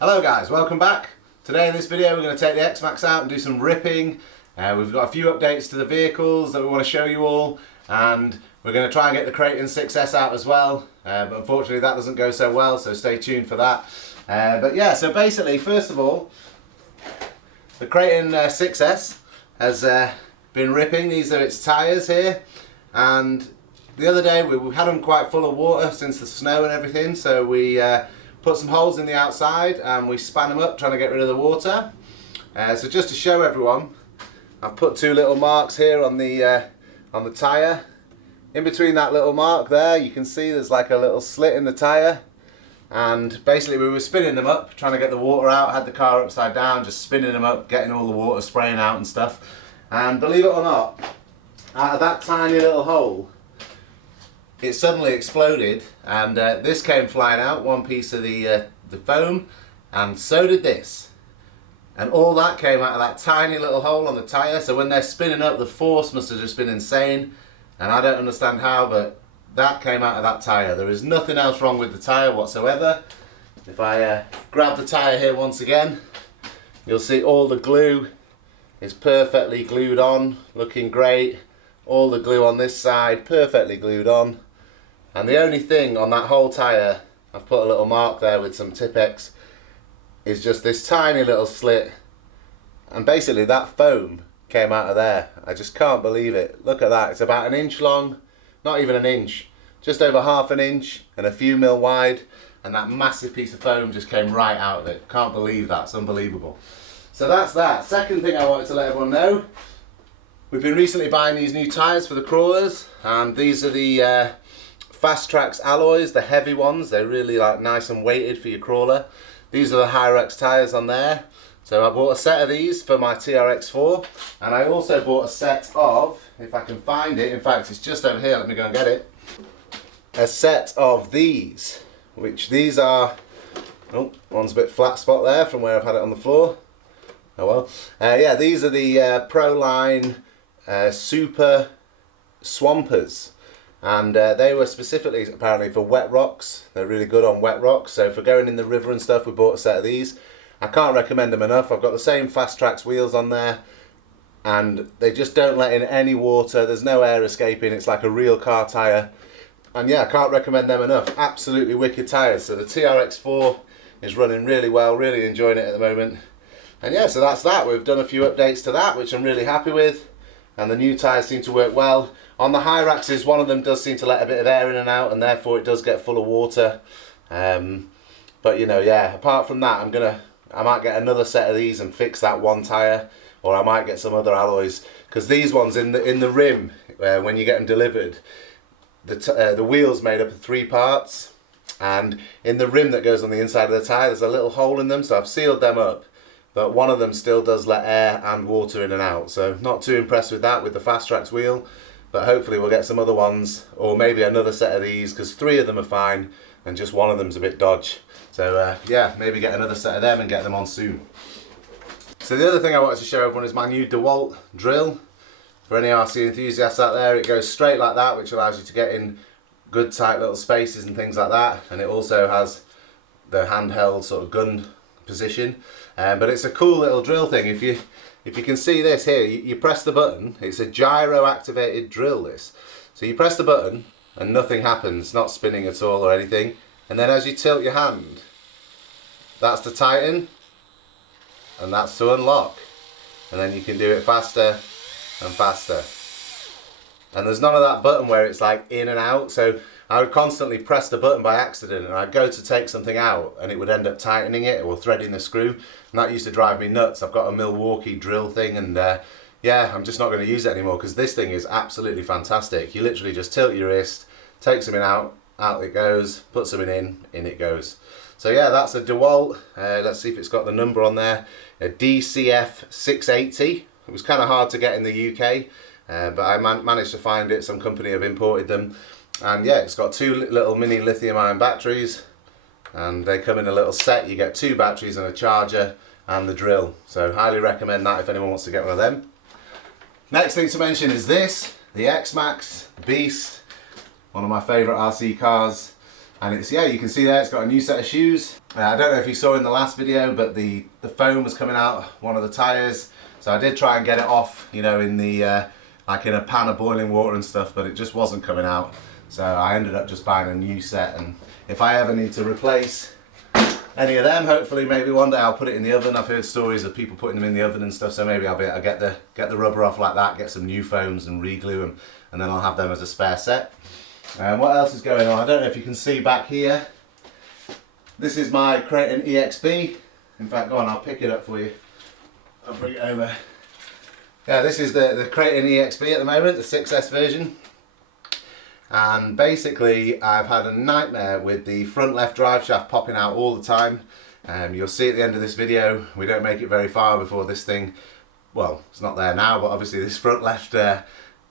Hello guys, welcome back. Today in this video we're going to take the X-Maxx out and do some ripping. We've got a few updates to the vehicles that we want to show you all, and we're going to try and get the Kraton 6S out as well. But unfortunately that doesn't go so well, so stay tuned for that. But yeah, so basically first of all, the Kraton 6S has been ripping. These are its tyres here, and the other day we had them quite full of water since the snow and everything, so we put some holes in the outside and we span them up trying to get rid of the water. So just to show everyone, I've put two little marks here on the tyre. In between that little mark there, you can see there's like a little slit in the tyre, and basically we were spinning them up trying to get the water out. Had the car upside down, just spinning them up, getting all the water spraying out and stuff. And believe it or not, out of that tiny little hole, it suddenly exploded, and this came flying out, one piece of the foam, and so did this. And all that came out of that tiny little hole on the tyre. So when they're spinning up, the force must have just been insane, and I don't understand how, but that came out of that tyre. There is nothing else wrong with the tyre whatsoever. If I grab the tyre here once again, you'll see all the glue is perfectly glued on, looking great. All the glue on this side perfectly glued on. And the only thing on that whole tyre, I've put a little mark there with some Tipp-Ex, is just this tiny little slit. And basically that foam came out of there. I just can't believe it. Look at that. It's about an inch long, not even an inch, just over half an inch and a few mil wide. And that massive piece of foam just came right out of it. Can't believe that. It's unbelievable. So that's that. Second thing I wanted to let everyone know, we've been recently buying these new tyres for the crawlers, and these are the Fast Tracks alloys, the heavy ones. They're really like nice and weighted for your crawler. These are the Hyrax tyres on there. So I bought a set of these for my TRX4, and I also bought a set of, if I can find it, in fact it's just over here, let me go and get it, a set of these, which these are, oh, one's a bit flat spot there from where I've had it on the floor. Oh well. Yeah, these are the Proline Super Swampers. And they were specifically apparently for wet rocks. They're really good on wet rocks, so for going in the river and stuff we bought a set of these. I can't recommend them enough. I've got the same Fast Tracks wheels on there, and they just don't let in any water. There's no air escaping. It's like a real car tyre, and yeah, I can't recommend them enough. Absolutely wicked tyres. So the TRX4 is running really well, really enjoying it at the moment. And yeah, so that's that. We've done a few updates to that, which I'm really happy with, and the new tyres seem to work well. On the Hyraxes, one of them does seem to let a bit of air in and out, and therefore it does get full of water. But you know, yeah, apart from that, I might get another set of these and fix that one tyre, or I might get some other alloys, because these ones in the rim, when you get them delivered, the wheel's made up of 3 parts, and in the rim that goes on the inside of the tyre, there's a little hole in them, so I've sealed them up. But one of them still does let air and water in and out, so not too impressed with that with the Fast Tracks wheel. But hopefully we'll get some other ones, or maybe another set of these, because 3 of them are fine and just one of them's a bit dodge. So yeah, maybe get another set of them and get them on soon. So the other thing I wanted to show everyone is my new DeWalt drill. For any RC enthusiasts out there, it goes straight like that, which allows you to get in good tight little spaces and things like that. And it also has the handheld sort of gun position. But it's a cool little drill thing. If you can see this here, you press the button. It's a gyro activated drill, this. So you press the button and nothing happens, not spinning at all or anything. And then as you tilt your hand, that's to tighten and that's to unlock. And then you can do it faster and faster. And there's none of that button where it's like in and out. So I would constantly press the button by accident, and I'd go to take something out and it would end up tightening it or threading the screw, and that used to drive me nuts. I've got a Milwaukee drill thing, and yeah, I'm just not going to use it anymore, because this thing is absolutely fantastic. You literally just tilt your wrist, take something out it goes, put something in it goes. So yeah, that's a DeWalt. Let's see if it's got the number on there. A DCF 680. It was kind of hard to get in the UK, but I managed to find it. Some company have imported them. And yeah, it's got 2 little mini lithium-ion batteries, and they come in a little set. You get 2 batteries and a charger and the drill. So highly recommend that if anyone wants to get one of them. Next thing to mention is this, the X-Maxx Beast, one of my favourite RC cars. And it's, yeah, you can see there it's got a new set of shoes. I don't know if you saw in the last video, but the foam was coming out one of the tyres. So I did try and get it off, you know, in the like in a pan of boiling water and stuff, but it just wasn't coming out. So I ended up just buying a new set, and if I ever need to replace any of them, hopefully maybe one day I'll put it in the oven. I've heard stories of people putting them in the oven and stuff, so maybe I'll get the rubber off like that, get some new foams and re-glue them, and then I'll have them as a spare set. What else is going on? I don't know if you can see back here. This is my Kraton EXB. In fact, go on, I'll pick it up for you. I'll bring it over. Yeah, this is the Kraton EXB at the moment, the 6S version. And basically I've had a nightmare with the front left drive shaft popping out all the time. You'll see at the end of this video, we don't make it very far before this thing, well, it's not there now, but obviously this front left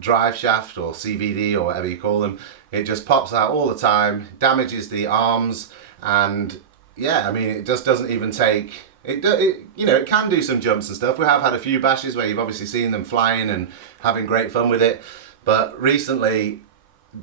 drive shaft, or CVD, or whatever you call them, it just pops out all the time, damages the arms, and yeah, I mean, it just doesn't even take, you know, it can do some jumps and stuff. We have had a few bashes where you've obviously seen them flying and having great fun with it, but recently,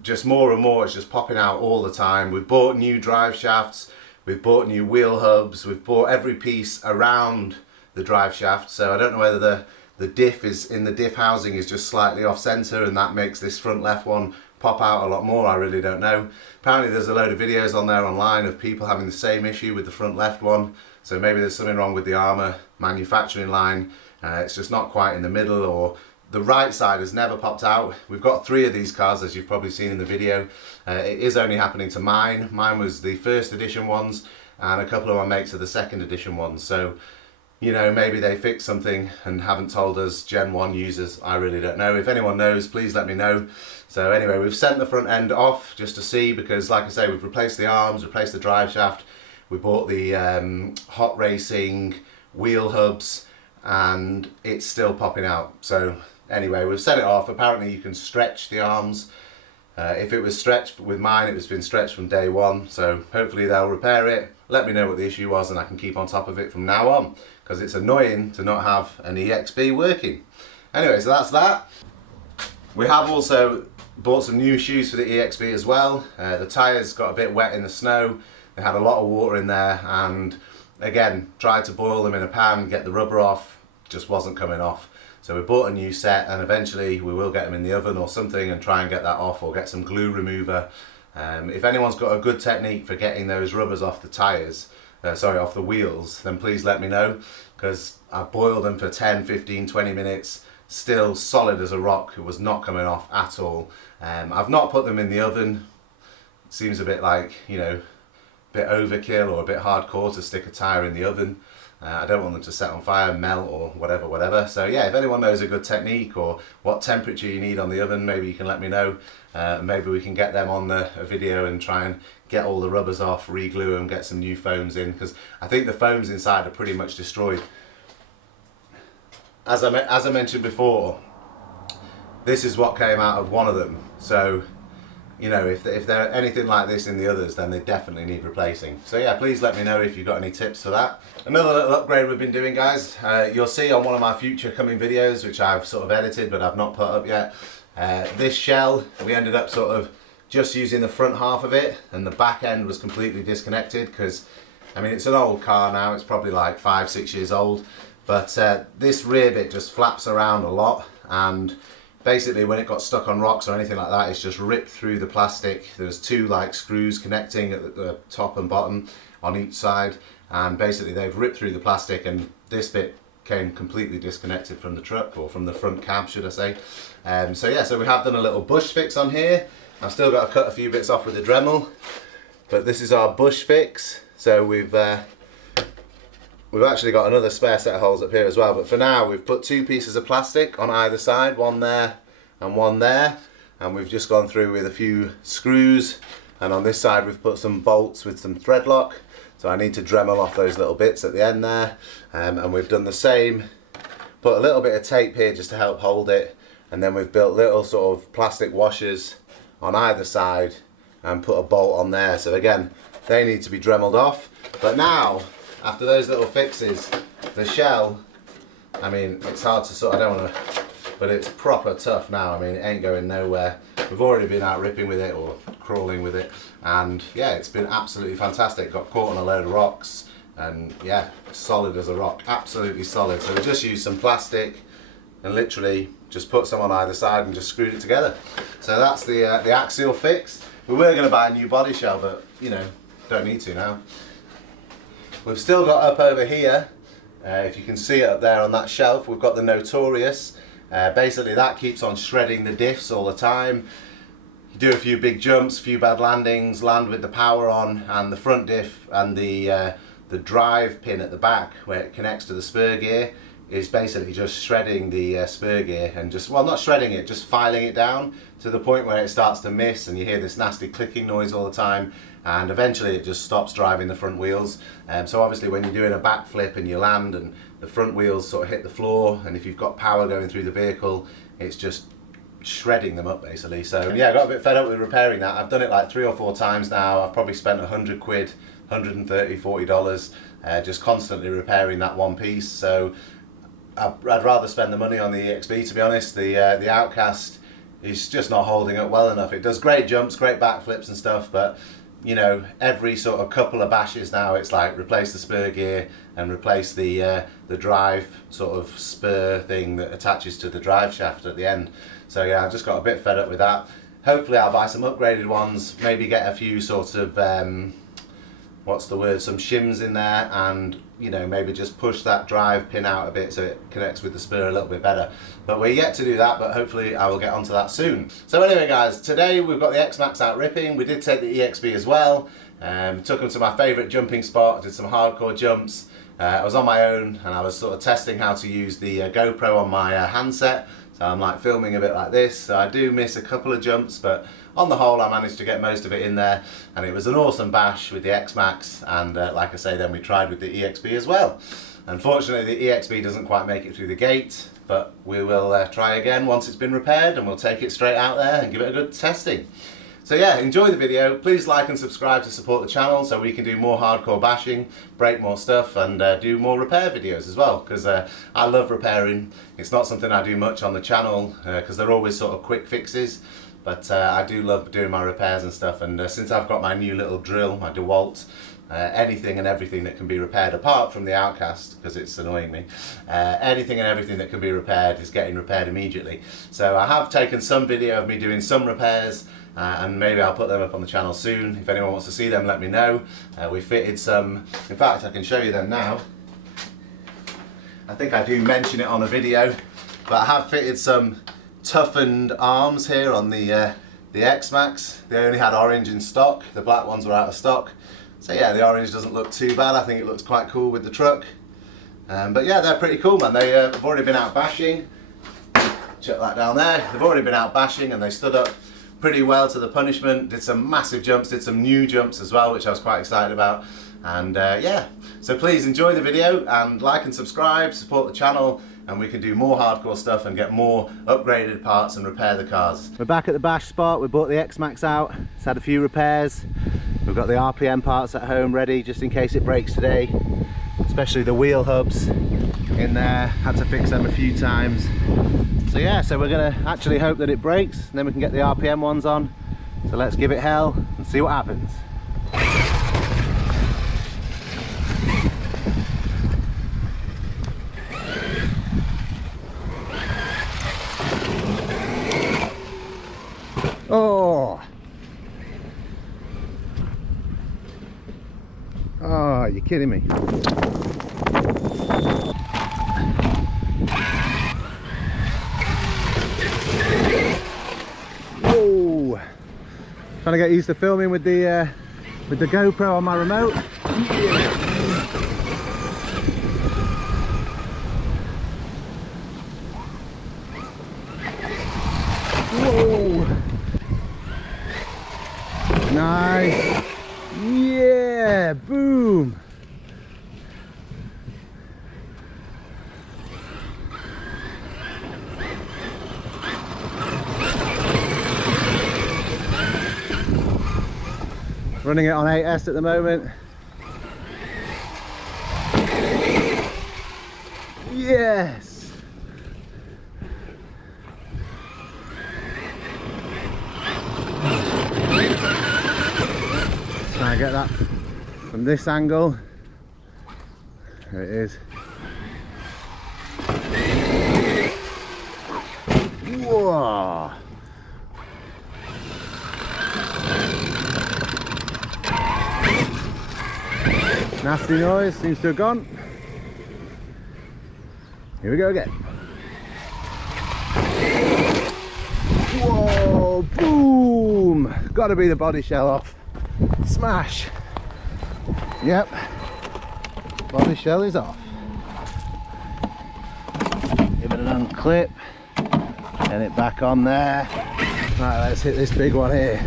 just more and more, it's just popping out all the time. We've bought new drive shafts, we've bought new wheel hubs, we've bought every piece around the drive shaft, so I don't know whether the diff is in the diff housing is just slightly off center, and that makes this front left one pop out a lot more. I really don't know. Apparently there's a load of videos on there online of people having the same issue with the front left one, so maybe there's something wrong with the armour manufacturing line. It's just not quite in the middle, or the right side has never popped out. We've got 3 of these cars, as you've probably seen in the video. It is only happening to mine. Mine was the first edition ones, and a couple of my mates are the second edition ones. So, you know, maybe they fixed something and haven't told us Gen 1 users. I really don't know. If anyone knows, please let me know. So anyway, we've sent the front end off just to see, because like I say, we've replaced the arms, replaced the drive shaft. We bought the hot racing wheel hubs, and it's still popping out. So anyway, we've set it off. Apparently you can stretch the arms. If it was stretched with mine, it was been stretched from day one. So hopefully they'll repair it. Let me know what the issue was, and I can keep on top of it from now on, because it's annoying to not have an EXB working. Anyway, so that's that. We have also bought some new shoes for the EXB as well. The tyres got a bit wet in the snow. They had a lot of water in there, and again, tried to boil them in a pan, get the rubber off, just wasn't coming off. So we bought a new set, and eventually we will get them in the oven or something and try and get that off, or get some glue remover. If anyone's got a good technique for getting those rubbers off the tyres, off the wheels, then please let me know, because I boiled them for 10, 15, 20 minutes, still solid as a rock. It was not coming off at all. I've not put them in the oven. It seems a bit like, you know, a bit overkill or a bit hardcore to stick a tyre in the oven. I don't want them to set on fire, melt, or whatever. So yeah, if anyone knows a good technique or what temperature you need on the oven, maybe you can let me know. Maybe we can get them on a video and try and get all the rubbers off, re-glue them, get some new foams in, because I think the foams inside are pretty much destroyed. As I mentioned before, this is what came out of one of them. So, you know, if they're anything like this in the others, then they definitely need replacing. So yeah, please let me know if you've got any tips for that. Another little upgrade we've been doing, guys, you'll see on one of my future coming videos, which I've sort of edited but I've not put up yet. This shell, we ended up sort of just using the front half of it, and the back end was completely disconnected, because I mean, it's an old car now, it's probably like 5-6 years old, but this rear bit just flaps around a lot, and basically when it got stuck on rocks or anything like that, it's just ripped through the plastic. There's 2 like screws connecting at the top and bottom on each side, and basically they've ripped through the plastic, and this bit came completely disconnected from the truck, or from the front cab, should I say. So yeah, so we have done a little bush fix on here. I've still got to cut a few bits off with the Dremel, but this is our bush fix. So we've actually got another spare set of holes up here as well, but for now we've put 2 pieces of plastic on either side, one there and one there, and we've just gone through with a few screws, and on this side we've put some bolts with some thread lock, so I need to Dremel off those little bits at the end there, and we've done the same, put a little bit of tape here just to help hold it, and then we've built little sort of plastic washers on either side and put a bolt on there. So again, they need to be Dremeled off. But now, after those little fixes, the shell, I mean, it's hard to sort, I don't want to but it's proper tough now. I mean, it ain't going nowhere. We've already been out ripping with it or crawling with it, and yeah, it's been absolutely fantastic. Got caught on a load of rocks, and yeah, solid as a rock, absolutely solid. So we just used some plastic and literally just put some on either side and just screwed it together. So that's the axial fix. We were going to buy a new body shell, but you know, don't need to now. We've still got up over here, if you can see it up there on that shelf, we've got the Notorious. Basically that keeps on shredding the diffs all the time. You do a few big jumps, a few bad landings, land with the power on, and the front diff and the drive pin at the back where it connects to the spur gear is basically just shredding the spur gear, and just, well, not shredding it, just filing it down to the point where it starts to miss and you hear this nasty clicking noise all the time, and eventually it just stops driving the front wheels. So obviously when you're doing a backflip and you land and the front wheels sort of hit the floor, and if you've got power going through the vehicle, it's just shredding them up basically. So yeah, I got a bit fed up with repairing that. I've done it like 3 or 4 times now. I've probably spent 100 quid, 130, $40 just constantly repairing that one piece. So I'd rather spend the money on the EXB, to be honest. The Outcast is just not holding up well enough. It does great jumps, great backflips and stuff, but you know, every sort of couple of bashes now it's like replace the spur gear and replace the drive sort of spur thing that attaches to the drive shaft at the end. So yeah, I just got a bit fed up with that. Hopefully I'll buy some upgraded ones, maybe get a few sort of what's the word, some shims in there, and you know, maybe just push that drive pin out a bit so it connects with the spur a little bit better. But we're yet to do that, but hopefully I will get onto that soon. So anyway guys, today we've got the X-Maxx out ripping. We did take the EXB as well. Took them to my favourite jumping spot, did some hardcore jumps. I was on my own and I was sort of testing how to use the GoPro on my handset. So I'm like filming a bit like this, so I do miss a couple of jumps, but on the whole I managed to get most of it in there, and it was an awesome bash with the X-Maxx, and like I say, then we tried with the EXB as well. Unfortunately the EXB doesn't quite make it through the gate, but we will try again once it's been repaired, and we'll take it straight out there and give it a good testing. So yeah, enjoy the video. Please like and subscribe to support the channel so we can do more hardcore bashing, break more stuff, and do more repair videos as well, because I love repairing. It's not something I do much on the channel because they're always sort of quick fixes, but I do love doing my repairs and stuff, and since I've got my new little drill, my DeWalt, anything and everything that can be repaired, apart from the Outcast because it's annoying me, anything and everything that can be repaired is getting repaired immediately. So I have taken some video of me doing some repairs, and maybe I'll put them up on the channel soon. If anyone wants to see them, let me know. We fitted some, in fact I can show you them now. I think I do mention it on a video, but I have fitted some toughened arms here on the X-Maxx. They only had orange in stock, the black ones were out of stock. So yeah, the orange doesn't look too bad. I think it looks quite cool with the truck. But yeah, they're pretty cool, man. They've already been out bashing. Check that down there. They've already been out bashing and they stood up pretty well to the punishment. Did some massive jumps, did some new jumps as well, which I was quite excited about. And yeah, so please enjoy the video and like and subscribe, support the channel, and we can do more hardcore stuff and get more upgraded parts and repair the cars. We're back at the bash spot. We bought the X-Maxx out. It's had a few repairs. We've got the RPM parts at home ready just in case it breaks today, especially the wheel hubs in there. Had to fix them a few times. So yeah, so we're gonna actually hope that it breaks, and then we can get the RPM ones on. So let's give it hell and see what happens. Oh! Oh, you're kidding me. Whoa! Trying to get used to filming with the GoPro on my remote. Whoa! Nice! Yeah! Boom! Running it on 8S at the moment. Yes! this angle. There it is. Whoa! Nasty noise, seems to have gone. Here we go again. Whoa, boom! Gotta be the body shell off. Smash! Yep, body shell is off. Give it an unclip, get it back on there. Right, let's hit this big one here.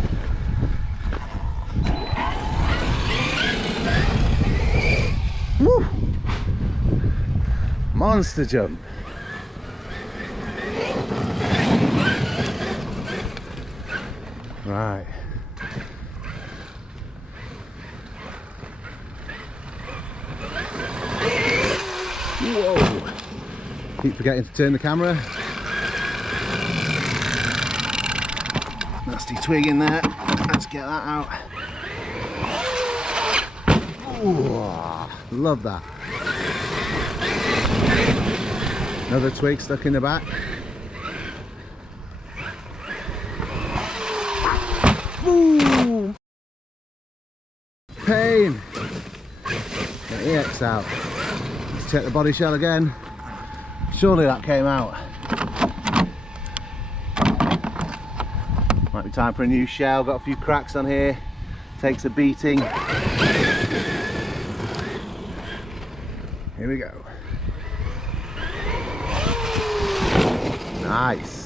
Woo! Monster jump. Right. Whoa! Keep forgetting to turn the camera. Nasty twig in there. Let's get that out. Ooh, love that. Another twig stuck in the back. Boom! Pain! Get the EX out. Let's check the body shell again. Surely that came out. Might be time for a new shell. Got a few cracks on here. Takes a beating. Here we go. Nice.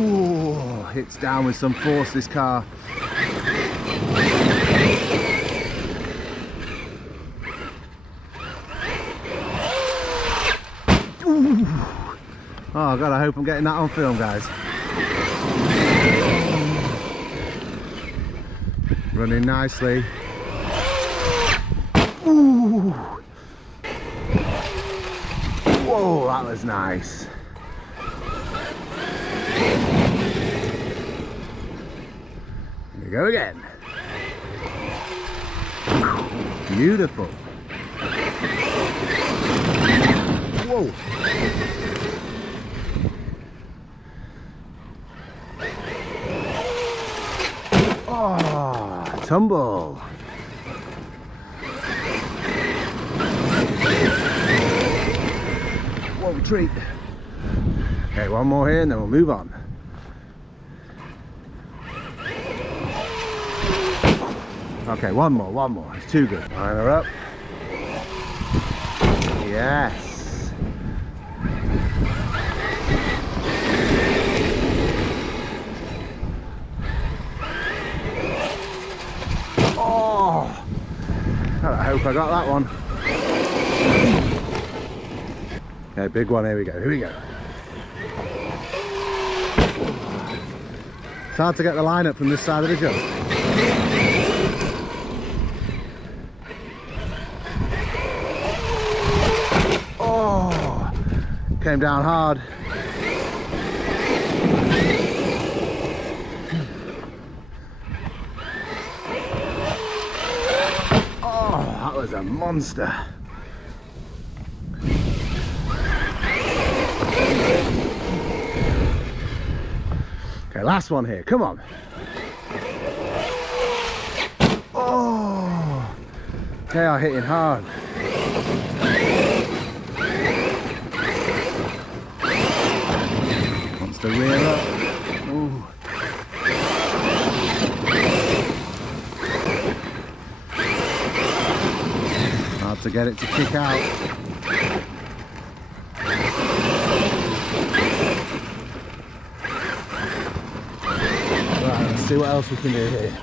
Ooh, hits down with some force, this car. Ooh. Oh god, I hope I'm getting that on film, guys. Running nicely. Ooh. Whoa, that was nice. Here we go again. Beautiful. Whoa. Oh, tumble. Whoa, treat. Okay, one more here and then we'll move on. Okay, one more. It's too good. Line her up. Yes. Oh, I hope I got that one. Okay, big one. Here we go. It's hard to get the line up from this side of the jump. Oh, came down hard. Oh, that was a monster. Okay, last one here, come on. Oh, they are hitting hard. Wants to rear up. Ooh. Hard to get it to kick out. See what else we can do here.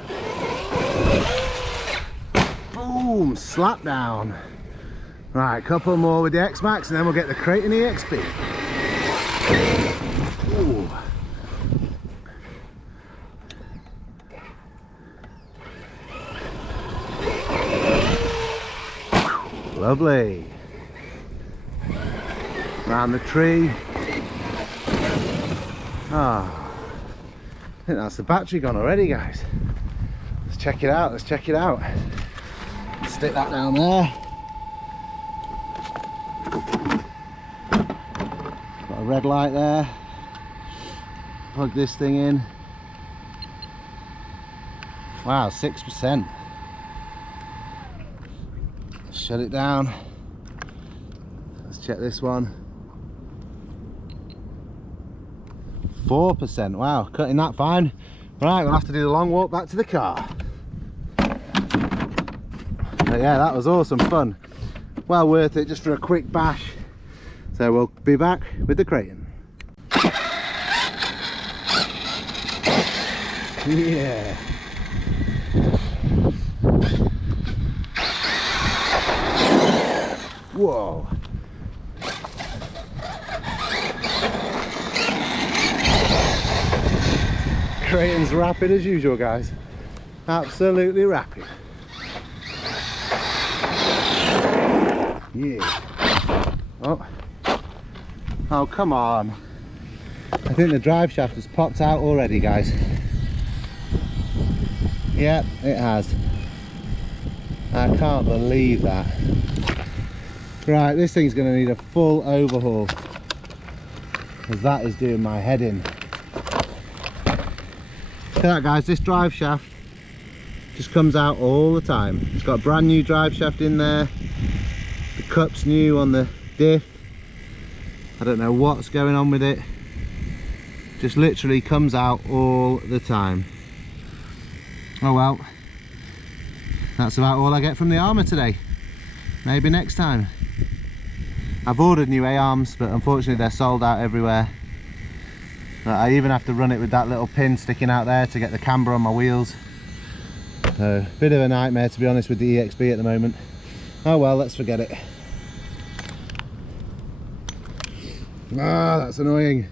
Boom, slap down. Right, couple more with the X-Maxx and then we'll get the Kraton EXB. Ooh. Lovely. Round the tree. Ah, I think that's the battery gone already, guys. Let's check it out, let's check it out. Stick that down there. Got a red light there. Plug this thing in. Wow, 6%. Shut it down. Let's check this one. 4%. Wow, cutting that fine. Right, we'll have to do the long walk back to the car. But yeah, that was awesome fun. Well worth it just for a quick bash. So we'll be back with the Kraton. Yeah. Whoa. Kraton's rapid as usual, guys. Absolutely rapid. Yeah. Oh. Oh, come on. I think the drive shaft has popped out already, guys. Yep, it has. I can't believe that. Right, this thing's going to need a full overhaul, because that is doing my head in. Look at that, guys, this drive shaft just comes out all the time. It's got a brand new drive shaft in there. The cup's new on the diff. I don't know what's going on with it. Just literally comes out all the time. Oh well, that's about all I get from the armour today. Maybe next time. I've ordered new A-arms, but unfortunately they're sold out everywhere. I even have to run it with that little pin sticking out there to get the camber on my wheels. So, bit of a nightmare, to be honest, with the EXB at the moment. Oh well, let's forget it. Ah, that's annoying.